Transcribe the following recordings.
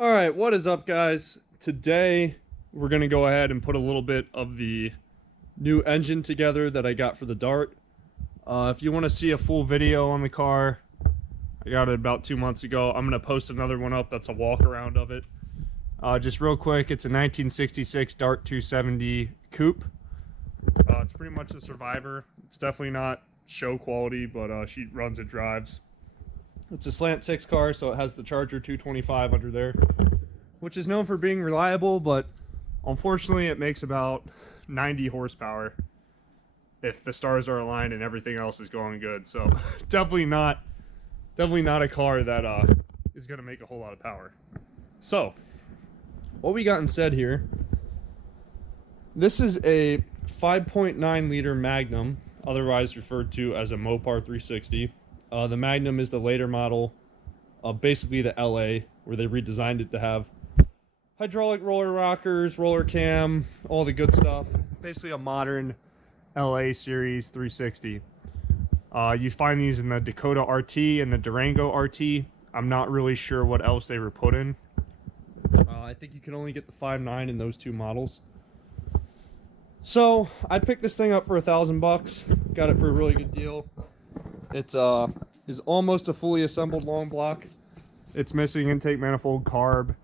All right, what is up, guys? Today we're gonna go ahead and put a little bit of the new engine together that I got for the Dart. If you want to see a full video on the car, I got it about 2 months ago. I'm gonna post another one up that's a walk around of it. Just real quick, it's a 1966 Dart 270 coupe. It's pretty much a survivor. It's definitely not show quality, but she runs and drives. It's a slant 6 car, so it has the Charger 225 under there, which is known for being reliable, but unfortunately it makes about 90 horsepower if the stars are aligned and everything else is going good. So definitely not a car that is going to make a whole lot of power. So what we got instead here, this is a 5.9 liter Magnum, otherwise referred to as a Mopar 360. The Magnum is the later model of basically the LA, where they redesigned it to have hydraulic roller rockers, roller cam, all the good stuff. Basically a modern LA Series 360. You find these in the Dakota RT and the Durango RT. I'm not really sure what else they were put in. I think you can only get the 5.9 in those two models. So I picked this thing up for $1,000. Got it for a really good deal. It is almost a fully assembled long block. It's missing intake manifold, carb,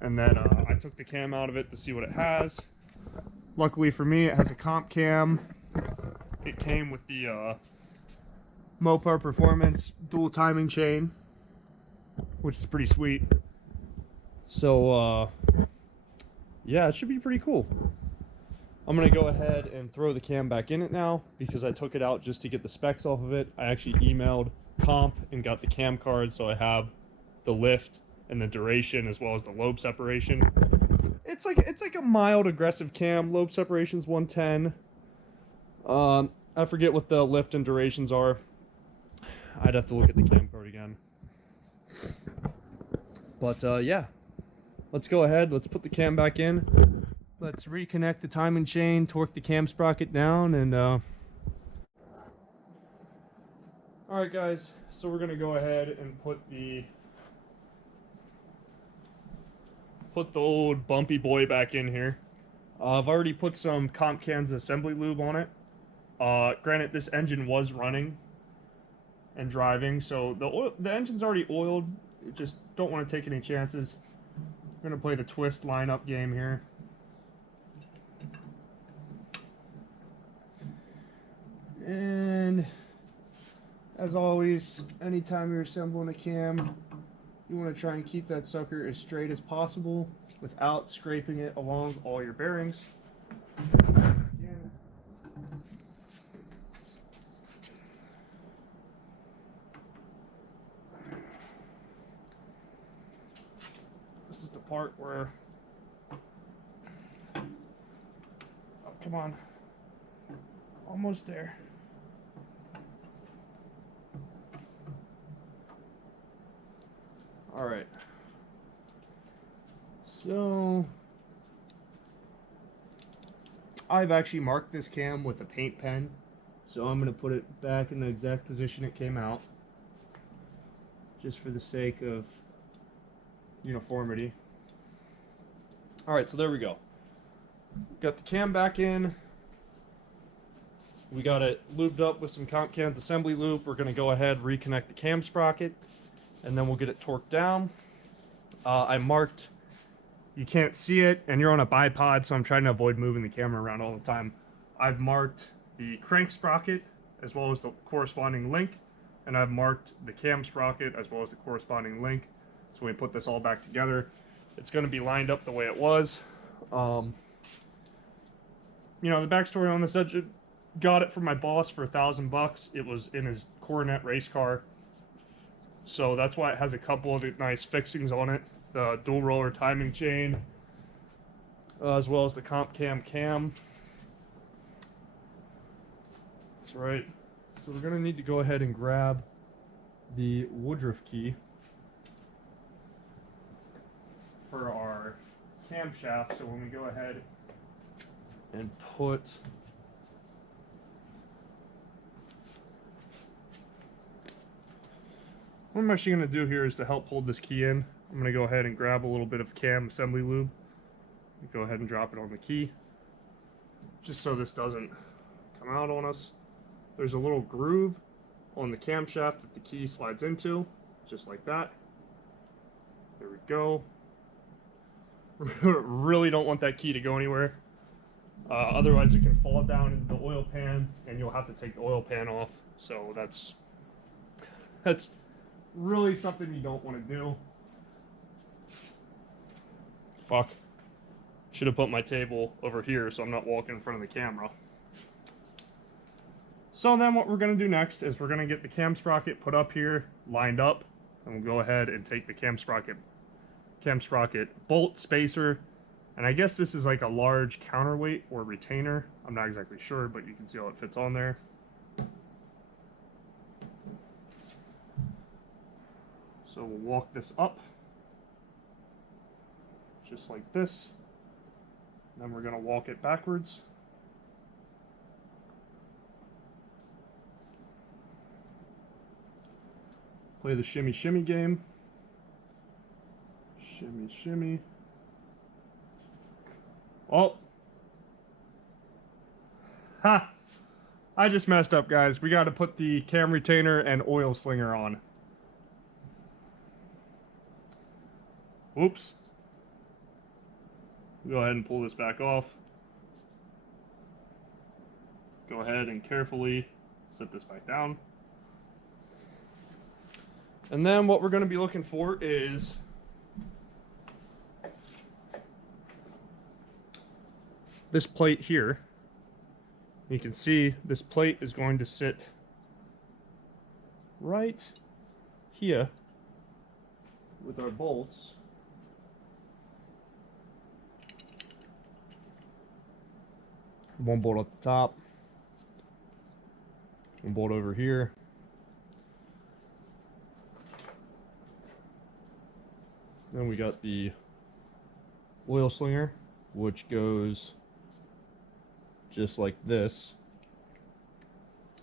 and then I took the cam out of it to see what it has. Luckily for me, it has a comp cam. It came with the Mopar Performance dual timing chain, which is pretty sweet. So yeah, it should be pretty cool. I'm going to go ahead and throw the cam back in it now because I took it out just to get the specs off of it. I actually emailed comp and got the cam card, so I have the lift and the duration as well as the lobe separation. It's like a mild aggressive cam. Lobe separation's 110. I forget what the lift and durations are. I'd have to look at the cam card again. But yeah, let's go ahead. Let's put the cam back in. Let's reconnect the timing chain, torque the cam sprocket down, and alright guys, so we're gonna go ahead and put the old bumpy boy back in here. I've already put some comp cans assembly lube on it. Granted, this engine was running and driving, so the engine's already oiled. You just don't want to take any chances. I'm gonna play the twist lineup game here. And as always, anytime you're assembling a cam, you want to try and keep that sucker as straight as possible without scraping it along all your bearings. Again. This is the part where, oh, come on, almost there. All right. So I've actually marked this cam with a paint pen, so I'm going to put it back in the exact position it came out, just for the sake of uniformity. All right, so there we go. Got the cam back in. We got it lubed up with some comp cans assembly lube. We're going to go ahead, reconnect the cam sprocket, and then we'll get it torqued down. I marked, you can't see it, and you're on a bipod, so I'm trying to avoid moving the camera around all the time. I've marked the crank sprocket as well as the corresponding link, and I've marked the cam sprocket as well as the corresponding link. So when we put this all back together, it's going to be lined up the way it was. The backstory on this engine, got it from my boss for $1,000. It was in his Coronet race car. So that's why it has a couple of nice fixings on it. The dual roller timing chain, as well as the comp cam. That's right. So we're going to need to go ahead and grab the Woodruff key for our camshaft. So when we go ahead and put what I'm actually going to do here is to help hold this key in I'm going to go ahead and grab a little bit of cam assembly lube. Go ahead and drop it on the key, just so this doesn't come out on us. There's a little groove on the camshaft that the key slides into, just like that. There we go. Really don't want that key to go anywhere. Otherwise it can fall down into the oil pan and you'll have to take the oil pan off. So that's really something you don't want to do. Fuck. Should have put my table over here so I'm not walking in front of the camera. So then what we're going to do next is we're going to get the cam sprocket put up here, lined up, and we'll go ahead and take the cam sprocket bolt spacer, and I guess this is like a large counterweight or retainer. I'm not exactly sure, but you can see how it fits on there. So we'll walk this up, just like this. Then we're going to walk it backwards. Play the shimmy shimmy game. Shimmy shimmy. Oh. Ha! I just messed up, guys. We got to put the cam retainer and oil slinger on. Oops. Go ahead and pull this back off. Go ahead and carefully set this back down. And then what we're going to be looking for is this plate here. You can see this plate is going to sit right here with our bolts. One bolt at the top, one bolt over here. Then we got the oil slinger, which goes just like this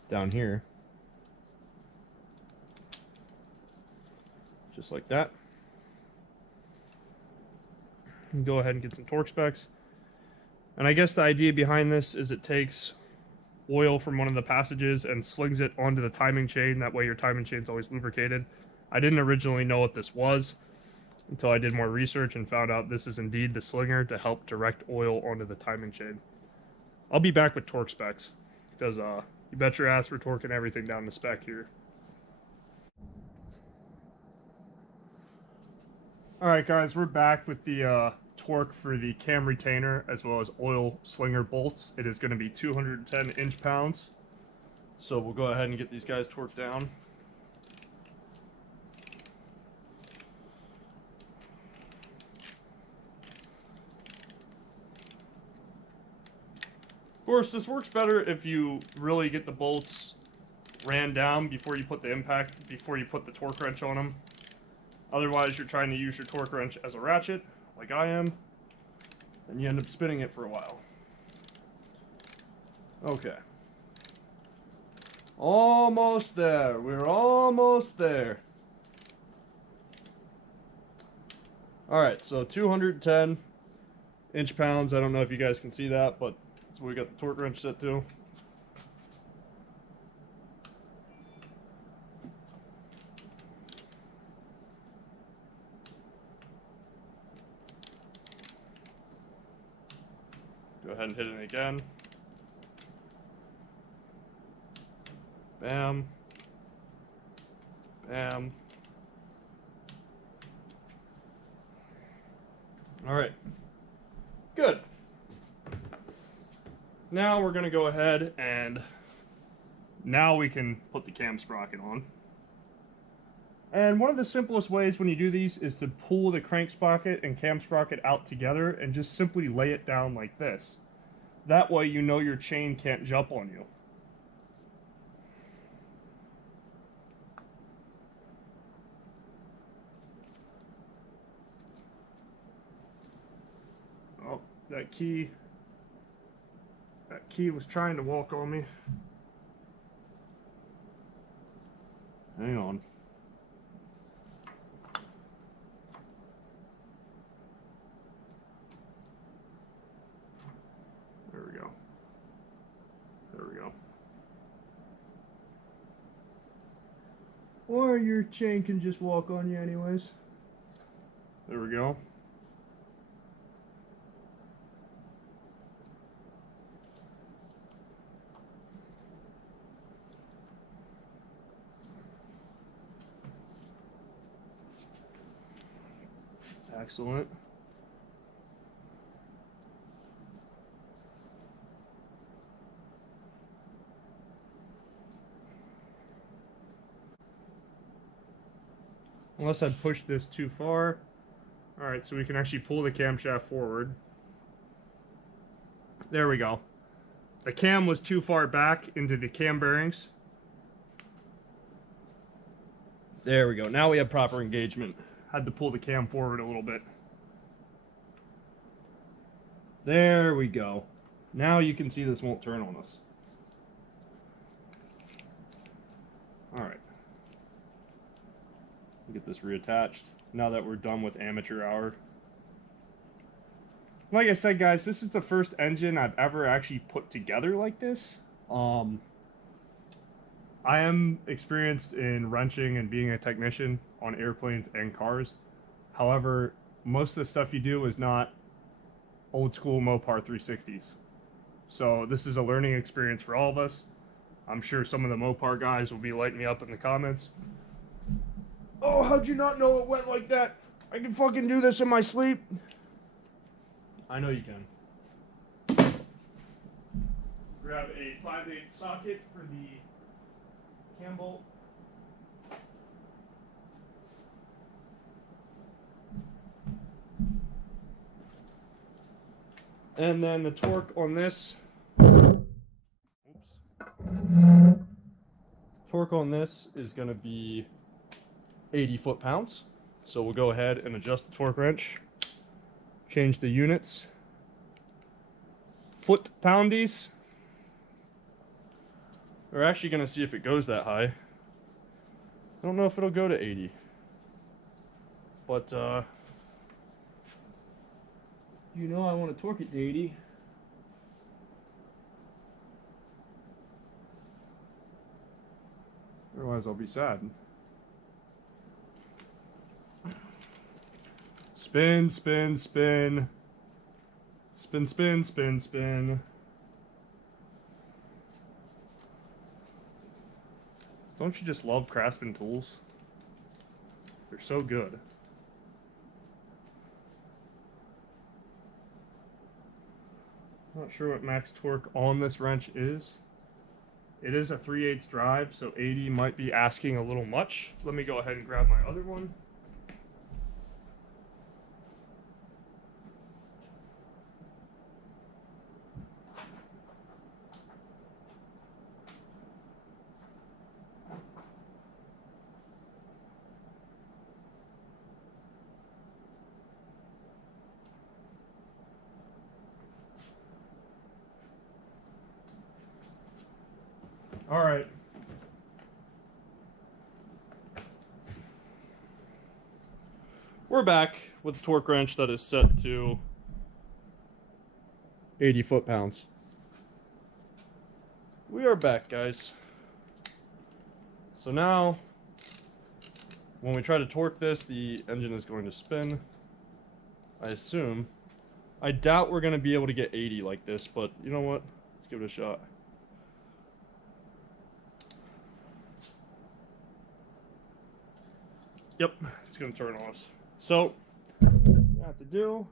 down here. Just like that. And go ahead and get some torque specs. And I guess the idea behind this is it takes oil from one of the passages and slings it onto the timing chain. That way your timing chain's always lubricated. I didn't originally know what this was until I did more research and found out this is indeed the slinger to help direct oil onto the timing chain. I'll be back with torque specs, because you bet your ass we're torquing everything down to spec here. Alright guys, we're back with the torque for the cam retainer as well as oil slinger bolts. It is going to be 210 inch-pounds. So we'll go ahead and get these guys torqued down. Of course, this works better if you really get the bolts ran down before you put the torque wrench on them. Otherwise, you're trying to use your torque wrench as a ratchet, like I am, and you end up spinning it for a while. Okay. Almost there. We're almost there. Alright, so 210 inch-pounds. I don't know if you guys can see that, but that's what we got the torque wrench set to. Go ahead and hit it again. Bam. Bam. Alright. Good. Now we're going to go ahead and now we can put the cam sprocket on. And one of the simplest ways when you do these is to pull the crank sprocket and cam sprocket out together and just simply lay it down like this. That way you know your chain can't jump on you. Oh, that key was trying to walk on me. Hang on. Or your chain can just walk on you anyways. There we go. Excellent. Unless I push this too far. Alright, so we can actually pull the camshaft forward. There we go. The cam was too far back into the cam bearings. There we go. Now we have proper engagement. Had to pull the cam forward a little bit. There we go. Now you can see this won't turn on us. Alright. Get this reattached now that we're done with amateur hour. Like I said, guys, this is the first engine I've ever actually put together like this. I am experienced in wrenching and being a technician on airplanes and cars. However, most of the stuff you do is not old school Mopar 360s. So this is a learning experience for all of us. I'm sure some of the Mopar guys will be lighting me up in the comments. Oh, how'd you not know it went like that? I can fucking do this in my sleep. I know you can. Grab a 5/8 socket for the cam bolt. And then the torque on this. Oops. Torque on this is going to be 80 foot-pounds. So we'll go ahead and adjust the torque wrench. Change the units. Foot-poundies. We're actually going to see if it goes that high. I don't know if it'll go to 80. But, you know I want to torque it to 80. Otherwise I'll be sad. Spin, spin, spin. Spin, spin, spin, spin. Don't you just love Craftsman tools? They're so good. Not sure what max torque on this wrench is. It is a 3/8 drive, so 80 might be asking a little much. Let me go ahead and grab my other one. All right. We're back with a torque wrench that is set to 80 foot-pounds. We are back, guys. So now, when we try to torque this, the engine is going to spin. I assume. I doubt we're going to be able to get 80 like this, but you know what? Let's give it a shot. Yep, it's going to turn on us. So, what I have to do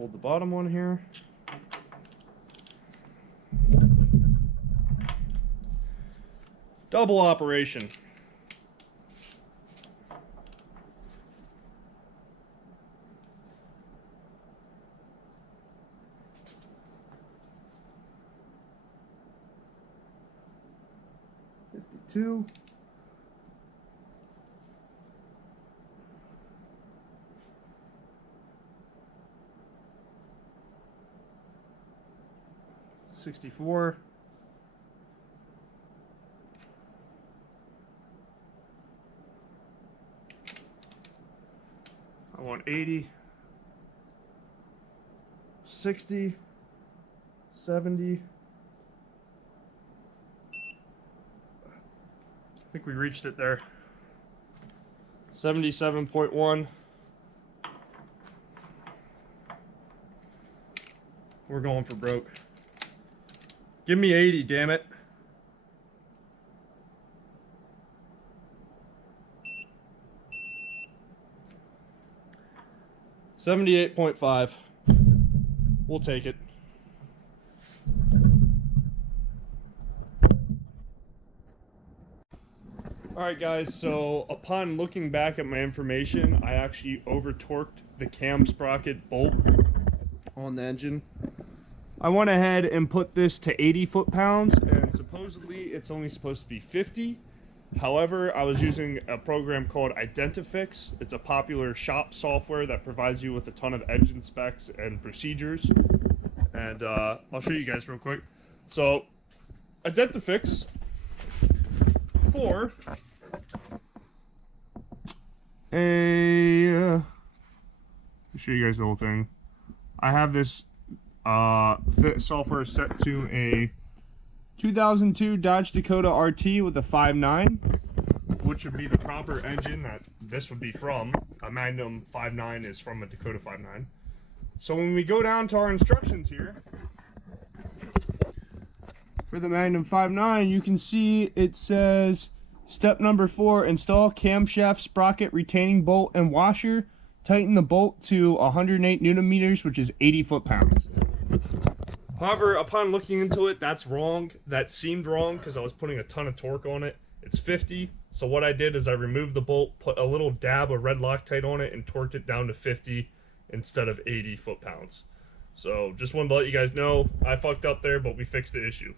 hold the bottom one here. Double operation. Two. $64. I want 80. 60, 70. I think we reached it there. 77.1. We're going for broke. Give me 80, damn it. $78.5. We'll take it. Alright guys, so upon looking back at my information, I actually over-torqued the cam sprocket bolt on the engine. I went ahead and put this to 80 foot-pounds, and supposedly it's only supposed to be 50. However, I was using a program called Identifix. It's a popular shop software that provides you with a ton of engine specs and procedures. And I'll show you guys real quick. So, Identifix for a... let me show you guys the whole thing. I have this software set to a 2002 Dodge Dakota RT with a 5.9, which would be the proper engine that this would be from. A Magnum 5.9 is from a Dakota 5.9. So when we go down to our instructions here, for the Magnum 5.9, you can see it says, step number 4, install camshaft sprocket retaining bolt and washer. Tighten the bolt to 108 Newton meters, which is 80 foot-pounds. However, upon looking into it, that's wrong. That seemed wrong because I was putting a ton of torque on it. It's 50. So what I did is I removed the bolt, put a little dab of red Loctite on it, and torqued it down to 50 instead of 80 foot-pounds. So just wanted to let you guys know I fucked up there, but we fixed the issue.